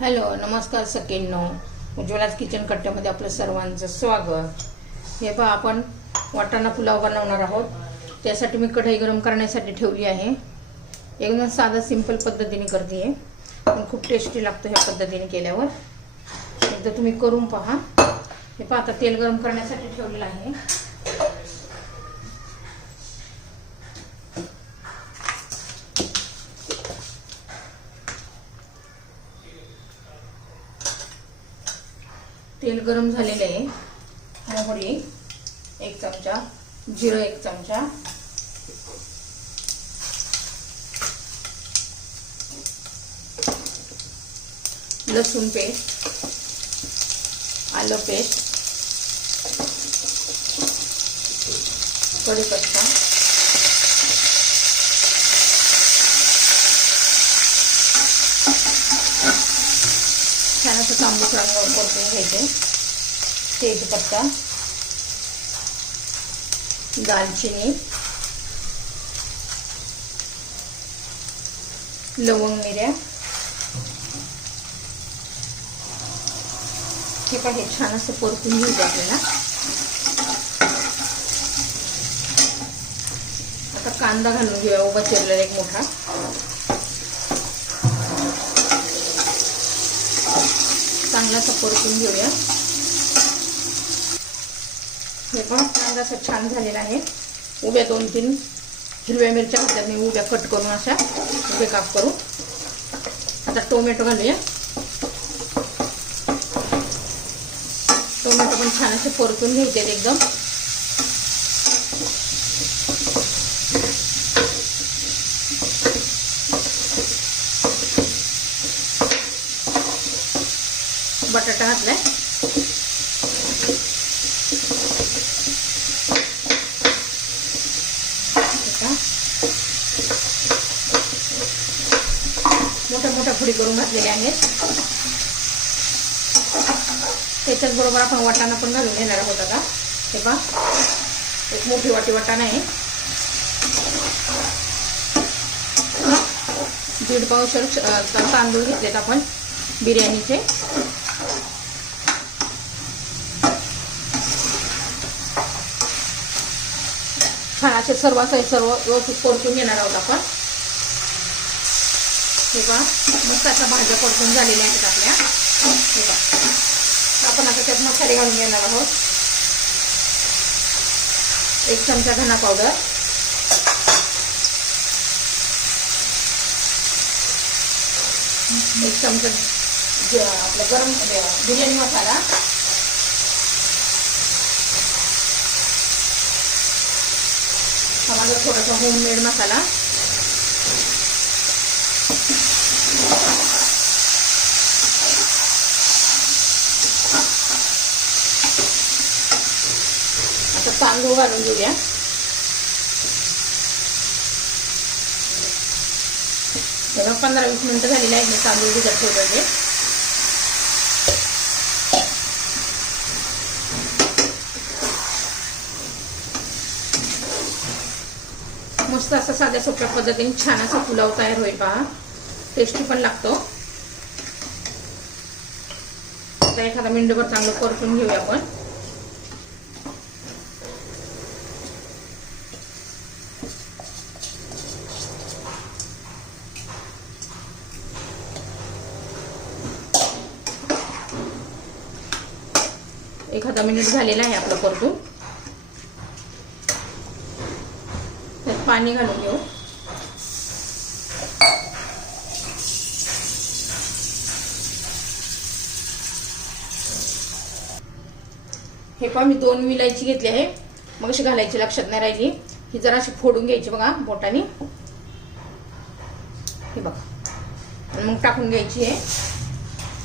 Hello नमस्कार सकेंडनो उज्ज्वलाच kitchen कट्ट्यामध्ये आपलं सर्वांचं स्वागत. हे पहा आपण वाटाणा पुलाव बनवणार आहोत. त्यासाठी मी कढई गरम करण्यासाठी ठेवली आहे. एकदम साधा सिंपल पद्धतीने करते आहे पण खूप टेस्टी लागतं ह्या पद्धतीने केल्यावर. एकदा तुम्ही करून पहा. हे पहा आता तेल गरम करण्यासाठी ठेवलेलं आहे. तेल गरम झालेले आहे. मोहरी एक चमचा. जिरं एक चमचा. लसूण पेस्ट. आलं पेस्ट. कढीपत्ता. छान असं तांबूस परतून घ्यायचे तेजपत्ता दालचिनी लवंग मिऱ्या. हे पाहिजे छान असं परतून घ्यायचं आपल्याला. आता कांदा घालून घेऊया उभा चिरलेला एक मोठा. चांगला असा परतून घेऊया. हे पण कांदा असं छान झालेला आहे. उभ्या दोन तीन हिरव्या मिरच्या घातल्यात. मी उभ्या कट करून अशा उभे काप करू. आता टोमॅटो घालूया. टोमॅटो पण छान असे परतून घ्यायचे एकदम. बटाटा घातलाय. मोठ्या मोठ्या फुडी करून घातलेल्या आहेत. त्याच्याच बरोबर आपण वाटाणा पण घालून घेणार आहोत आता. हे पहा. एक मोठी वाटी वाटाणा आहे. दीड पावशर तांदूळ घेतलेत आपण. बिर्याणीचे. छान असे सर्व सर्व व्यवस्थित परतून घेणार आहोत आपण. हे पहा मस्त अशा भाज्या परतून झालेल्या आहेत आपल्या. हे पहा आपण आता त्यात मसाले घालून घेणार आहोत. एक चमचा धना पावडर. एक चमचा आपला गरम बिर्याणी मसाला. हा माझा थोडासा होममेड मसाला आता तांदूळ घालून घेऊया तेव्हा पंधरा वीस मिनिटं झालेली आहेत मी तांदूळ भिजत ठेवले मस्त असा साध्या सोप्या पद्धतीने छान असा पुलाव तयार होईल पहा. टेस्टी पण लागतो. आता एखादा मिनिटभर चांगलं परतून घेऊया आपण. एखादा मिनिट झालेला आहे आपलं परतून त्यात पाणी घालून घेऊ. हे पहा मी दोन विलायची घेतली आहे. मग अशी घालायची लक्षात नाही राहिली. ही जरा अशी फोडून घ्यायची बघा बोटाने. हे बघा. आणि मग टाकून घ्यायची आहे.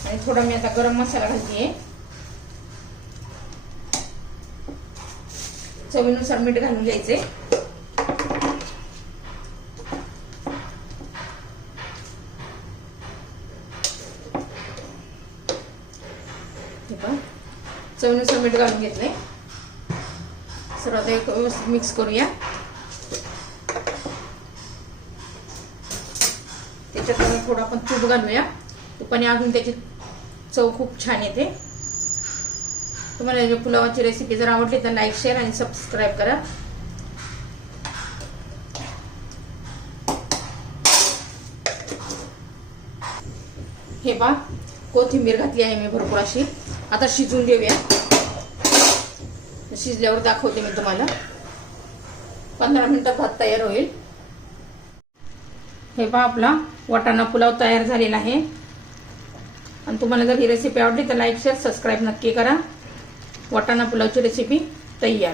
आणि थोडा मी आता गरम मसाला घालते आहे. चवीनुसार मीठ घालून घ्यायचे. चवीनुसार मीठ घालून घेतले. सर्व आता एक व्यवस्थित मिक्स करूया. त्याच्यात थोडं आपण तूप घालूया. तुपाने अजून त्याची चव खूप छान येते. तुम्हाला पुलावाची रेसिपी जर आवडली तर लाईक शेअर आणि सबस्क्राईब करा. हे बा कोथिंबीर घातली आहे मी भरपूर अशी. आता शिजवून देऊया शिजल्यावर दाखवते मी तुम्हाला. पंधरा मिनिटात भात तयार होईल. हे पहा आपला वाटाणा पुलाव तयार झालेला आहे. आणि तुम्हाला जर ही रेसिपी आवडली तर लाईक शेअर सबस्क्राईब नक्की करा. वाटाणा पुलावची रेसिपी तयार.